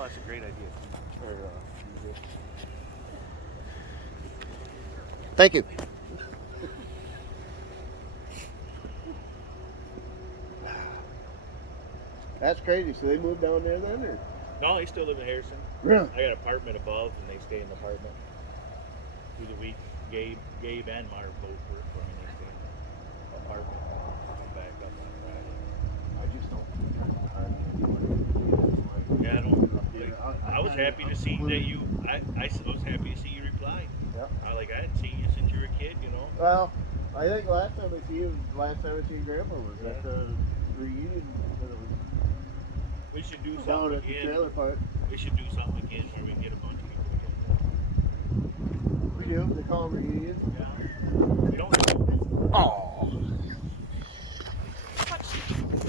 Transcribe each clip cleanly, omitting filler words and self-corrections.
Oh, that's a great idea. Thank you. That's crazy. So they moved down there then, or? No, they still live in Harrison. Really? I got an apartment above, and they stay in the apartment through the week. Gabe and Marv both work for me. They stay in the apartment. Come back up on Friday. I just don't. Yeah, I don't. Like, I was happy to see that you. I was happy to see you reply. Yeah. I hadn't seen you since you were a kid, you know. Well, I think last time I seen Grandpa was at the reunion. We should do Down something at the again. trailer park. We should do something again where we can get a bunch of people together. We do. They call them reunions. Yeah. We don't do. Oh.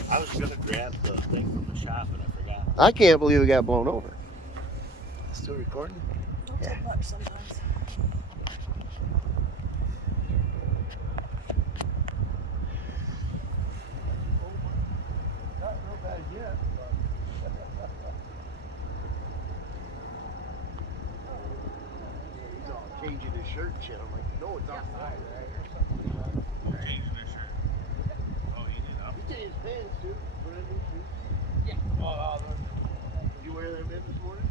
I was gonna grab the thing from the shop and I forgot. I can't believe it got blown over. Still recording? Don't take much sometimes. Not real bad yet. He's all changing his shirt and shit. I'm like, no, it's outside, right? Changing his shirt. Oh, he did. He changed his pants too. Put in new shoes. Yeah. Oh, did you wear them in this morning?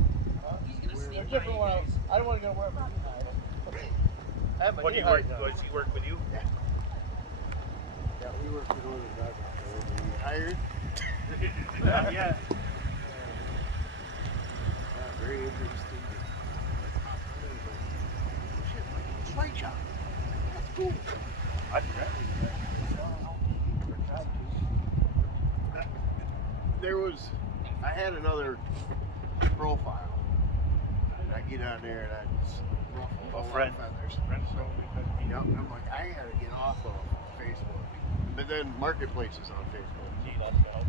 He's gonna sneak They're by different you ones. guys. I don't want to go wear them. I have my What do knee you work? high now. Does he work with you? Yeah. Yeah, we work for Northern Drive. We hired. Not yet. Very interesting. Shit, like a slide shot. That's cool. I forgot. There was, I had another profile. And I get on there and I just ruffle a lot of feathers. Yep, I'm like, I gotta get off of Facebook. But then Marketplace is on Facebook. Gee, that's gonna help.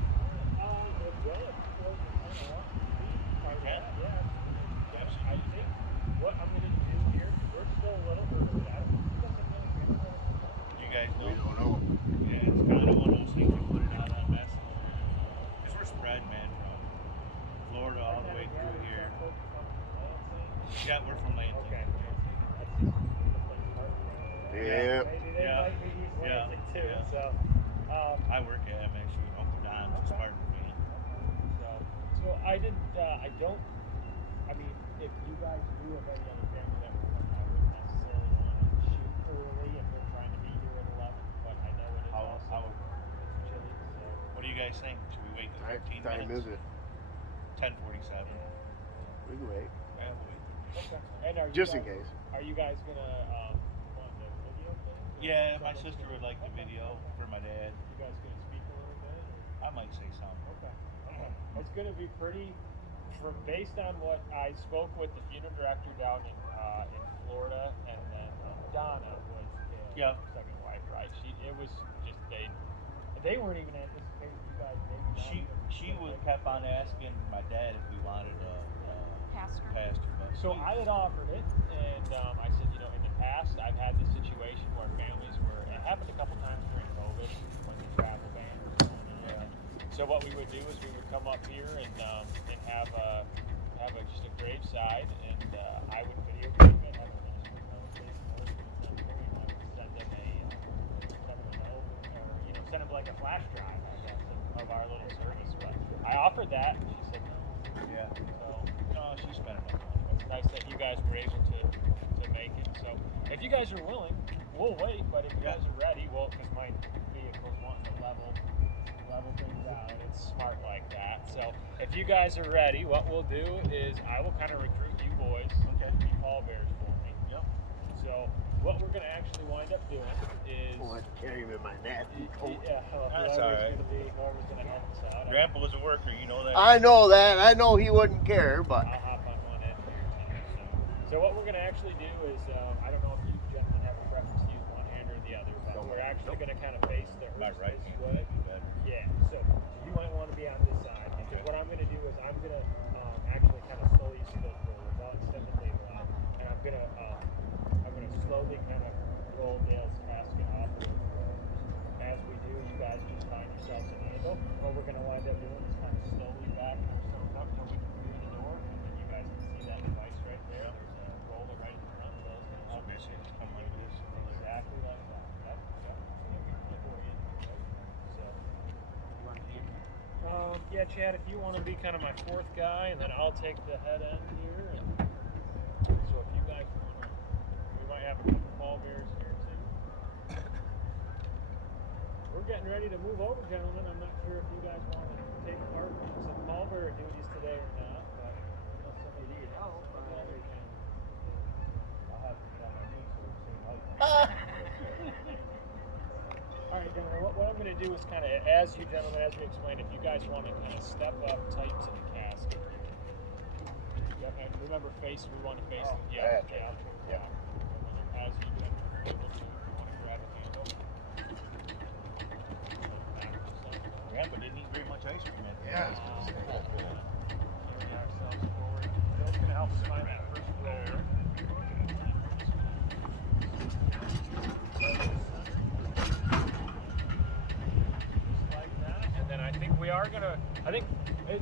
I think what I'm going to do here, we're still a little early. I don't think that's a million. You guys know? We don't know. Yeah, it's kind of one of those things you put it out on Messenger. Because we're spread, man, from Florida all the way through here. Yeah, we're from Lansing. Okay. Yeah. Maybe they Yeah. might be East Yeah. Lansing too. Yeah. So, I work at him, actually. Uncle Don's is part of me. so I didn't. I don't. I mean, if you guys knew of any other family that would come, I wouldn't necessarily want to shoot early if they're trying to be here at 11. But I know it is also it's chilly. So What do you guys think? Should we wait 13 Time minutes? is it? 10:47. We can wait. Yeah, we'll wait. okay. And are you Just in guys, case. Are you guys gonna want the video thing? Yeah, my sister would like the video for my dad. You guys gonna speak a little bit? I might say something. Okay. It's gonna be pretty. Based on what I spoke with the funeral director down in Florida, and then Donna was his second wife, right? It was just they weren't even anticipating you guys maybe. She kept on asking my dad if we wanted a Pastor. but So I had offered it, and I said, you know, in the past I've had this situation where families were. It happened a couple times during COVID when the travel ban was going on. So what we would do is we would come up here and have just a graveside, and I would videotape it, have a minister conversation with them, and I would send them a note, or send them like a flash drive, I guess, of our little service. But I offered that, and she said no. yeah. So No, she spent enough money. it's nice that you guys were able to make it. So if you guys are willing, we'll wait. But if you guys are ready, because my vehicle's wanting to level things out. It's smart like that. So if you guys are ready, what we'll do is I will kind of recruit you boys to be pallbearers for me. Yep. So what we're going to actually wind up doing is... I want to carry him in my nasty coat. Yeah, That's whoever's all right. whoever's going to help us out. Grandpa was a worker, you know that. I know that. I know he wouldn't care, but I'll hop on one end here. So what we're going to actually do is, I don't know if you gentlemen have a preference to use one hand or the other, but we're actually going to kind of face the My hearse right this hand way. might be better. Yeah, so you might want to be on this side, because what I'm going to do is I'm going to actually kind of slowly use the without stepping the table out, and I'm going to slowly kind of roll Dale's casket off of the floor. As we do, you guys just find yourselves an angle. What we're going to wind up doing is kind of slowly back ourselves up till we can clear the door, shit just come like this. Exactly like that. Yep. Yeah, Chad, if you want to be kind of my fourth guy, and then I'll take the head end here. And so if you guys want to, we might have a couple pallbearers here too. We're getting ready to move over, gentlemen. I'm not sure if you guys want to take part in some pallbearer duties today or not, but unless somebody needs help, I'll have to get on my knees so it's same height. All right, gentlemen, what I'm going to do is kind of, as you gentlemen, as we explained, if you guys want to kind of step up tight to the casket. Yep, and remember, we want to face, yeah. As you gentlemen are able to, if you want to grab a handle. Grandpa didn't eat very much ice cream at the Yeah. Carry ourselves forward. Bill's going to help us find that first roller.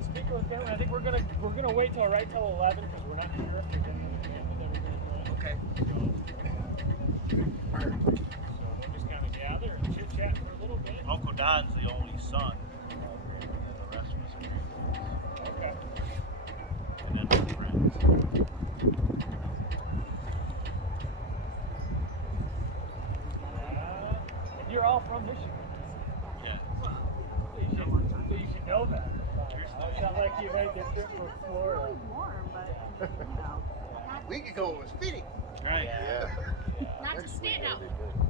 Speaking with family, I think we're gonna wait till right till 11 because we're not sure if there's any other family that we're gonna join. Okay. So we'll just kind of gather and chit chat for a little bit. Uncle Don's the only son. The rest of us are grandkids. Okay. And then my friends. And you're all from Michigan. Yeah. So you should know that. It's not like you made the trip from Florida. Really warm, but you know, We could go with Speedy. Right. Yeah. not to stand out.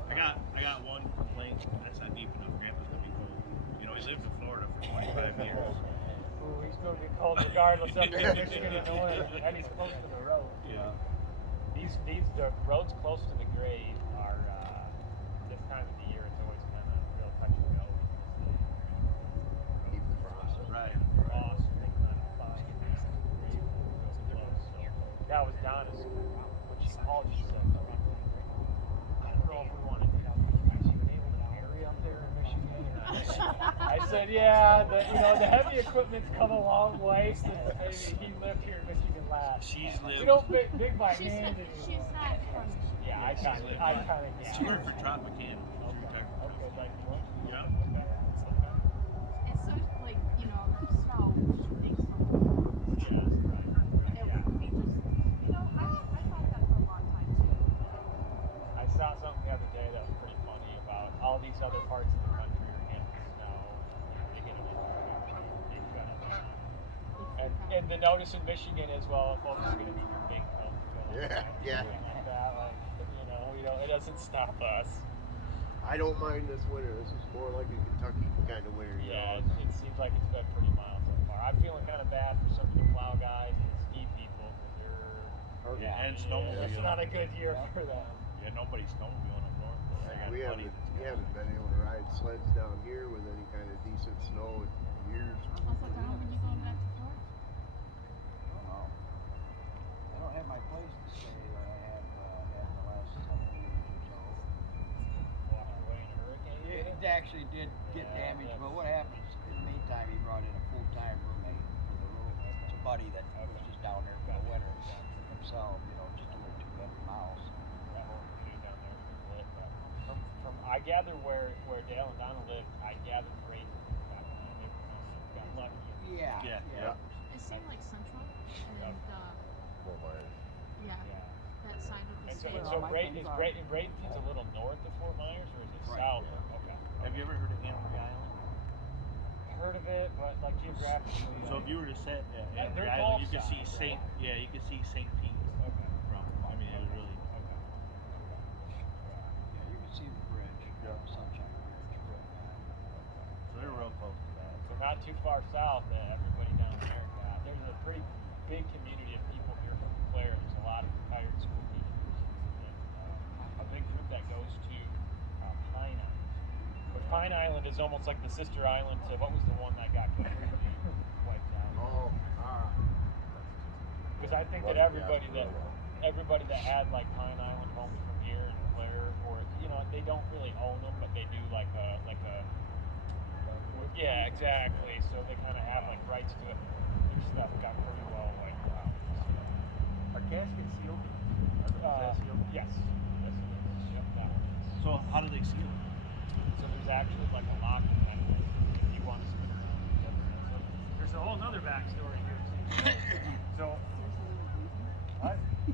I got one complaint. That's not deep enough. Grandpa's gonna be cold. You know, he's lived in Florida for 25 years. Ooh, he's going to be cold regardless up here in Michigan in the winter, and he's close to the road. Yeah. The roads close to the grade are this time of the year. It's always kind of real touch and go. Keep the frost. Right. Frost, they kind of find grade real close. So that was Donna's. When she called, she said, "I don't know if we want to. Have you been able to marry up there in Michigan?" I said, "Yeah, the heavy equipment's come a long way since maybe he lived here in Michigan last. She's lived. You don't big by She's hand." not from. Yeah, I kind of She worked for Tropicana. Okay, like what? Yeah. It's so like snow makes the whole. Yeah, right. It would be just I thought that for a long time too. I saw something the other day that was pretty funny about all these other parts of the country are getting snow. They get it in and the notice in Michigan as well, folks, is going to be your big coat. Yeah. Like that, it doesn't stop us. I don't mind this winter. This is more like a Kentucky kind of winter. Yeah, it seems like it's been pretty mild so far. I'm feeling kind of bad for some of the plow guys and the ski people. And snowmobile. It's not a good year for them. Yeah, nobody's snowmobiling up north. We haven't been able to ride sleds down here with any kind of decent snow in years. Also, Don, when you going back to Florida? I don't have my place to stay where I have had the last 7 years or so. Walked away in a hurricane. It actually did get damaged, but what happens, in the meantime, he brought in a full-time roommate for the room. It's a buddy that was just down there for the winter himself, just a little 200 miles. That whole community down there was lit, but from I gather where Dale and Donald live, I gather freight got lucky. Yeah. It seemed like Central and Yeah. that side of the And state. so Bradenton's a little north of Fort Myers, or is it Right. south? Okay. Have you ever heard of Amory Island? Heard of it, but like geographically. So if you were to set they're Amory both Island, you could see south, St. right? Yeah, you could see St. Pete from. I mean, it was really. Yeah, you can see the bridge, Sunshine Bridge. So they're real close to that. So not too far south, everybody down there. There's a pretty big community of people here from Clare. There's a lot of retired school teachers. And, a big group that goes to Pine Island. But Pine Island is almost like the sister island to what was the one that got completely wiped out. Oh, Because I think that everybody that had like Pine Island homes from here in Clare, or they don't really own them, but they do like a. Yeah, exactly. So they kind of have like rights to it. Their stuff got pretty well wiped out. Are caskets sealed? Yes. So how do they seal it? So there's actually like a lock mechanism if you want to spin around. So there's a whole nother backstory here too. So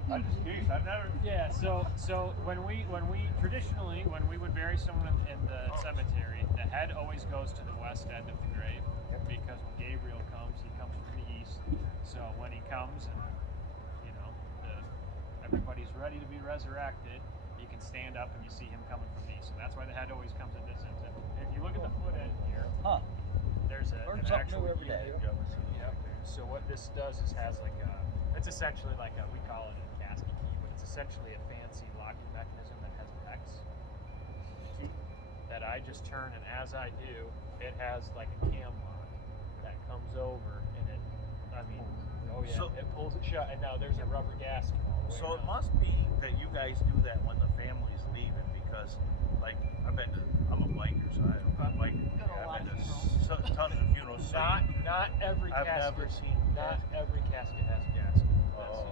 I'm just curious. I've never. yeah, so when we traditionally when we would bury someone in the cemetery, the head always goes to the west end of the grave because when Gabriel comes, he comes from the east. So when he comes and everybody's ready to be resurrected, you can stand up and you see him coming from the east. So that's why the head always comes at this end. If you look at the foot end here, there's Learn an something actual new every day. Yep. So what this does is has like a, it's essentially like a, we call it a casket key, but it's essentially a fancy locking mechanism that has an X key that I just turn, and as I do, it has like a cam lock that comes over, and it, I mean, oh yeah, So- it pulls it shut, and now there's a rubber gasket all the way So it around. must be that you guys do that when the family's leaving, because, like, I've been to, I'm a biker, so I'm biker. Go to a lot I've been of to funerals. tons of funerals. So Not every I've casket. never seen Not casket. every casket has a gasket. Oh.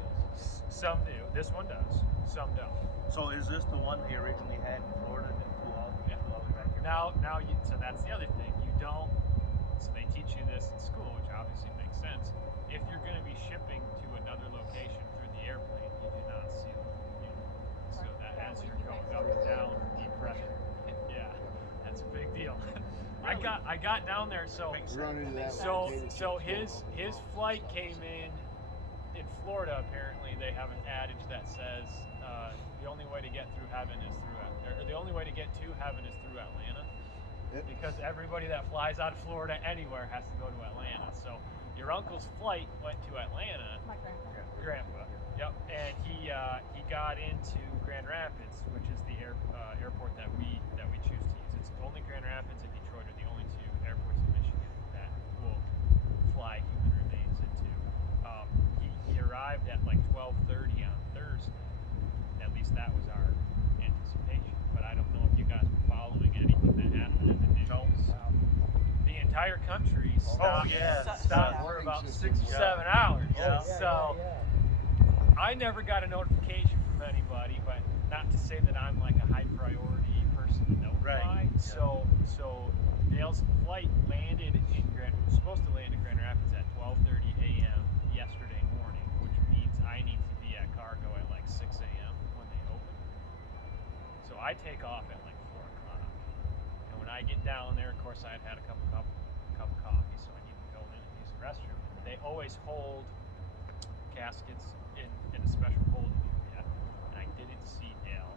Some do. This one does. Some don't. So is this the one they originally had in Florida that flew all the way back here? Now so that's the other thing. You don't. So they teach you this in school, which obviously makes sense. If you're going to be shipping to another location through the airplane, you do not seal it. So that as you're going up and down, deep pressure. Yeah, that's a big deal. I got down there. So Run into that So potato so chips his flight came in Florida. Apparently they have an adage that says the only way to get through heaven is through, or the only way to get to heaven is through Atlanta, because everybody that flies out of Florida anywhere has to go to Atlanta. So your uncle's flight went to Atlanta. My Grandpa. Yep. And he got into Grand Rapids, which is the airport that we choose to use. It's only Grand Rapids and Detroit are the only two airports in Michigan that will fly human remains into. He arrived at like 12:30 on Thursday. At least that was our anticipation. But I don't know if you guys were following anything that happened in the news. The entire country stopped. Stopped for about 6 or 7 hours. Yeah. So I never got a notification from anybody, but not to say that I'm like a high priority person to notify. Right. So Dale's flight landed in was supposed to land in Grand Rapids at 12:30 a.m. yesterday morning, which means I need to be at cargo at like 6 a.m. when they open. So I take off at like 4 o'clock, and when I get down there, of course I had a cup of coffee, so I need to go in and use the restroom. They always hold caskets in a special holding area, and I didn't see Dale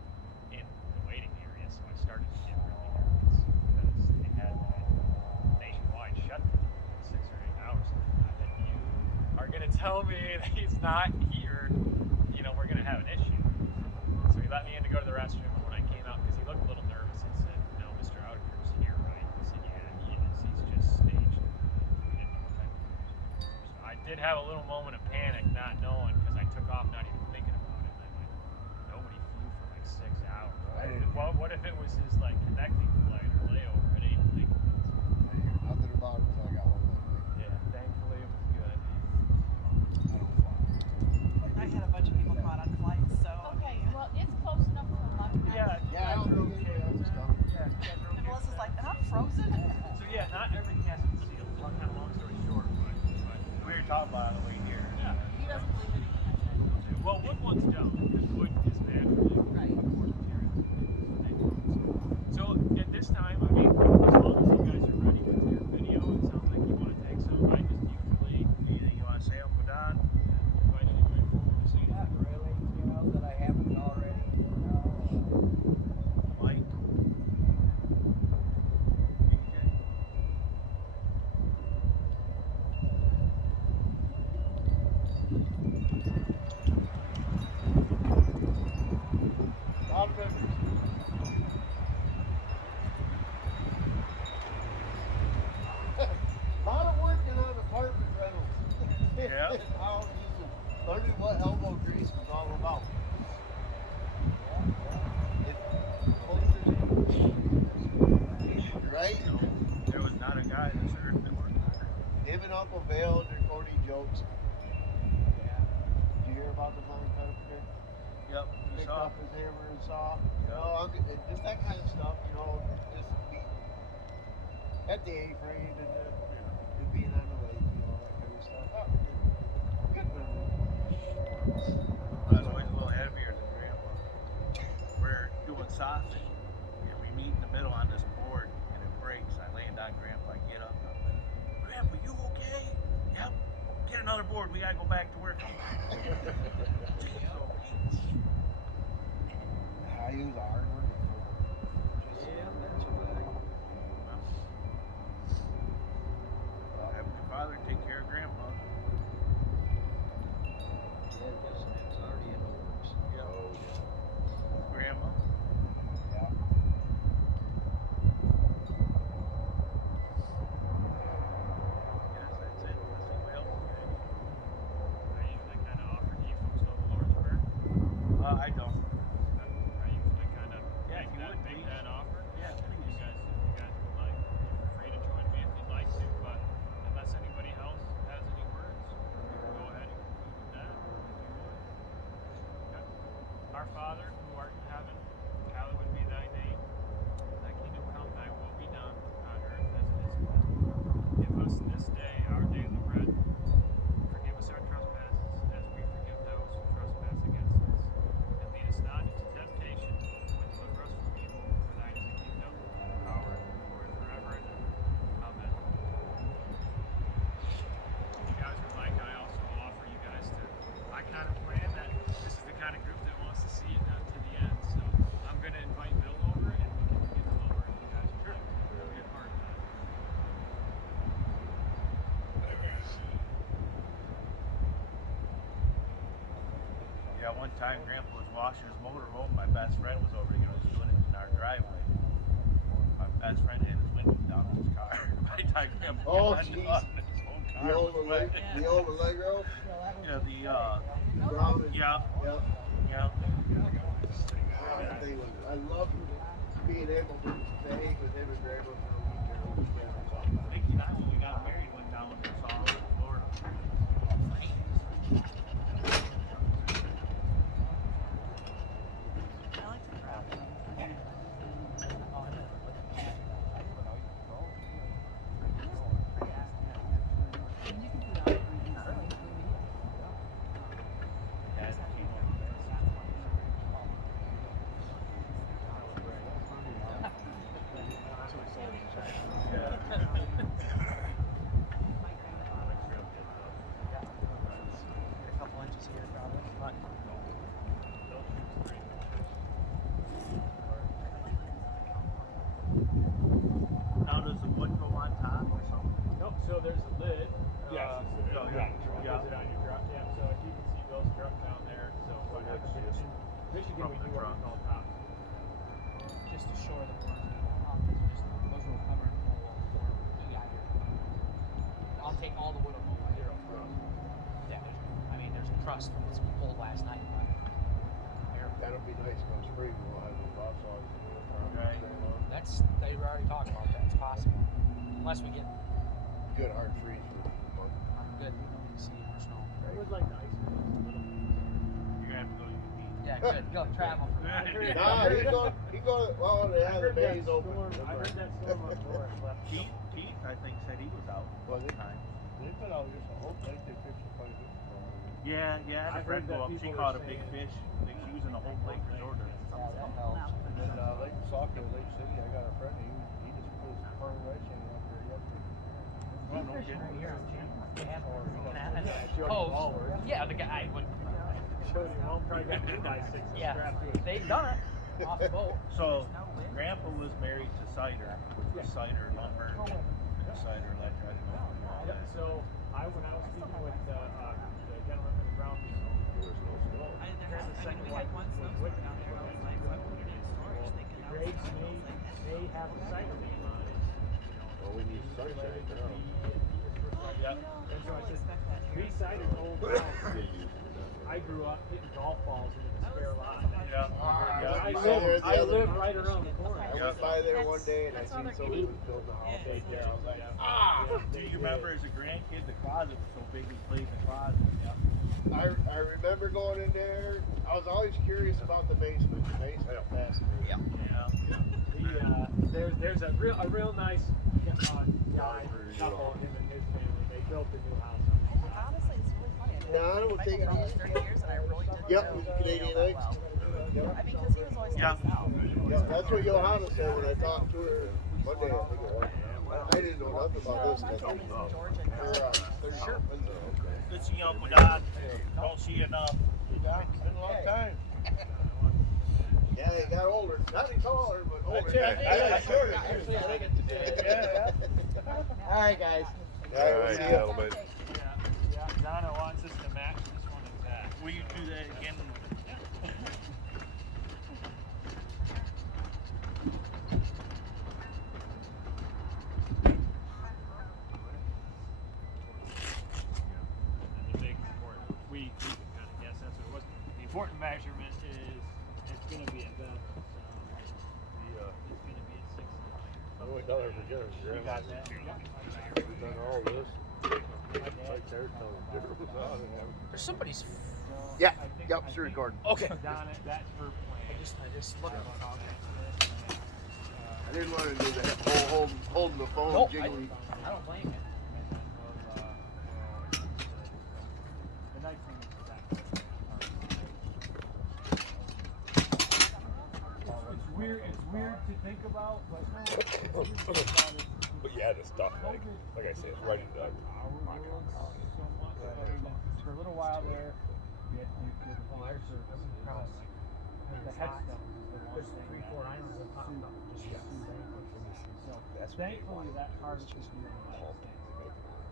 in the waiting area, so I started to get really nervous because they had nationwide shutdown for 6 or 8 hours. And you are going to tell me that he's not here, we're going to have an issue. So he let me in to go to the restroom, and when I came out, because he looked a little nervous, he said, "No, Mr. Ouderkirk's here, right?" I said, "Yeah, he is. He's just staged." We didn't know what type of person. So I did have a little moment of panic, not knowing, because I took off not even thinking about it. And I'm like, nobody flew for like 6 hours. What if it was his like connecting flight or layover? I didn't even think of that. I didn't hear nothing about it until I got home that day. Yeah, thankfully it was good. I don't fly. I had a bunch of people caught on flights, so. Okay, well, it's close enough to a lot of Yeah, Yeah, I don't think anybody else is coming. Yeah, you guys are And okay. Melissa's like, and I'm frozen. So yeah, not every casket's sealed. Kind of long story short, but We were talking about it on the way here. yeah. He doesn't believe anything I said. Well, wood ones don't, because wood is naturally Right. more materials. So at this time, I mean, as long as you guys are ready with your video, it sounds like you want to take some. I just usually Anything you want to say, Uncle Don? invite anybody forward to see Not it. really, that I haven't already, Mike? Lot of memories. Lot of working on apartment rentals. Yeah. And houses and learning what elbow grease was all about. Right? There was not a guy in this earth that worked harder. Him and Uncle Vale and their corny jokes. Did you hear about the Mount Ouderkirk? Yep. You picked saw. up his hammer and saw. Yeah. Just that kind of stuff, just be at the A-frame and being on the lake, that kind of stuff. Oh, good memory. I was always a little heavier than Grandpa. We're doing sausage, and we meet in the middle on this board, and it breaks. I land on Grandpa, I get up, and I'm like, Grandpa, you okay? Yep. Get another board. We gotta go back to work. I use a hard work. Yeah, that's right. Heavenly Father, take care of Grandpa. Yeah, yes, that's already in the works. Yep. Grandma. Yeah. Yes, that's it. Let's see what else we got. I usually kind of offer, do you folks know the Lord's Prayer? I don't. I usually kind of Yeah, if you would, make please. that offer. Yeah, If please. you guys would like, feel free to join me if you'd like to. But unless anybody else has any words, we can go ahead and conclude with that. If you would. Okay. Our Father who art in heaven, hallowed be thy name. Thy kingdom come, thy will be done on earth as it is in heaven. Give us this day our daily bread. Forgive us our trespasses as we forgive those who trespass against us. And lead us not into temptation, but deliver us from evil. For thine is the kingdom, and the power, and the glory forever and ever. Amen. If you guys would like, I also offer you guys to, I kind of plan that this is the kind of group that wants to see it done to the end. So I'm going to invite Bill over and we can begin to lower if you guys would like to be a part of that. Yeah, one time Grandpa was washing his motorhome. My best friend was over here. Was doing it in our driveway. My best friend had his windows down in his car. By the time Grandpa Oh, got jeez. done, his whole car The was old wet. Allegro? Yeah, Brown and, yeah, Yep. yeah. That thing was, I love being able to hang with him and Grandma for a weekend. Mickey and I, when we got married, went down and saw him in Florida. I like to travel. A couple inches here, probably. Now does the wood go on top or something? Nope, so there's a lid. Yes, it's the lid. Yeah. Is it on your truck? Yeah, so if you can see Bill's truck down there. So what happens is in Michigan From we the do what truck. we call tops. Just to shore the boards up, just those will cover the whole or I'll take all the wood off the zero crust. Yeah, I mean there's crust that's pulled last night, but That'll be nice come spring. We'll have the box on. Right. that's they were already talking about that. It's possible. Unless we get Good hard freeze for a month. good sea or snow. It was like nice. You're gonna have to go to the beach. Yeah, good. Go travel from I heard- Nah, he go, well, they I have the heard that bays open. storm. I heard that storm up north left. Keith, I think, said he was out. Was it? Time. They put out just a whole plate, they fixed quite a bit. Yeah, yeah. I The friend heard go that up. She people caught were a big saying- fish. I think she was in the whole lake resort or Yeah, something. that helps. And then Lake Saukey, Lake City, I got a friend, he just put his farm rice in up there yesterday. Oh, no kidding. Oh, yeah, the guy would. Showed him home, probably got two by sixes Yeah, strapped to it. they've done it off the boat. So, Grandpa was married to Cider, which was Cider Lumber, and Cider Electric. I don't know if you know all Yep, that. so when I was speaking with the gentleman in the ground, there was no snow. We had one snowstorm down there. I was like, so I put it in storage thinking The I was grapes like, may have a cider name on it. Well, we need sunshine now. Yep. I don't expect that here. Three-sided old house. I grew up hitting golf balls into the spare lot. Yeah. I live right around the corner. I went by there one day and I seen somebody was building a house right there. I was like, Do you remember as a grandkid the closet was so big we played in the closet? Yeah. I remember going in there. I was always curious about the basement. The basement fascinated me. There's a real nice guy, couple, him and his family. They built a new house. Honestly, it's really funny. Nah, we'll take it for almost easy. 30 years, and I really didn't Yep, know Canadian that Lakes. well. Yep. I mean, because he was always Yeah. down south. Yeah, that's what Johanna said when I talked to her Monday, I think it was. I didn't know nothing about this. My And I family's in told Georgia. her, Good to see you, Uncle Don. Don't see you enough. yeah, it's been a long time. Yeah, he got older. Not any taller, but older. All right, guys. All right, gentlemen. Yeah, Donna wants us to match this one exact. Will you do that again? And the big important, we can kind of guess that's what it was. The important measurement is it's going to be a bedroom, so it's going to be a 6 inch. I'm only down there for dinner. You got that? We've done all this. Right there, telling different without it. There's somebody's. Yeah, yep, it's recording. Okay. Donna, that's her plan. I just looked. I didn't want to do that holding the phone, Nope, jiggly. I don't blame you. The nice thing is that it's weird to think about, but But yeah, the stuff, like I said, it's right in the. our world so much better than for a little while there. We had the fire service across the headstones is the one thing. 3-4 islands of popped up. So thankfully that part is just doing the right thing.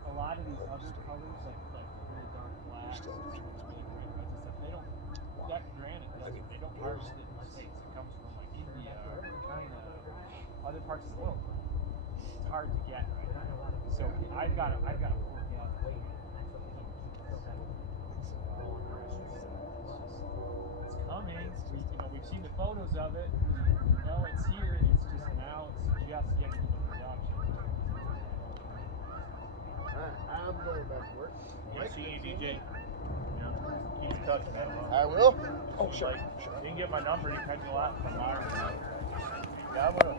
A lot of these other colors, like really dark blacks, really bright reds and stuff, they don't. That granite doesn't. They don't harvest it in the States. It comes from like India or China, or other parts of the world. It's hard to get right now. So I've got a poor gal. It's coming. We've seen the photos of it. We know it's here. It's just now. It's just getting into production. I'm going back to work. Yeah, see you, DJ. Yeah. Keep in touch, man. I will. Oh, sure. You can get my number. You can text me a lot from Myron. Yeah, I'm gonna.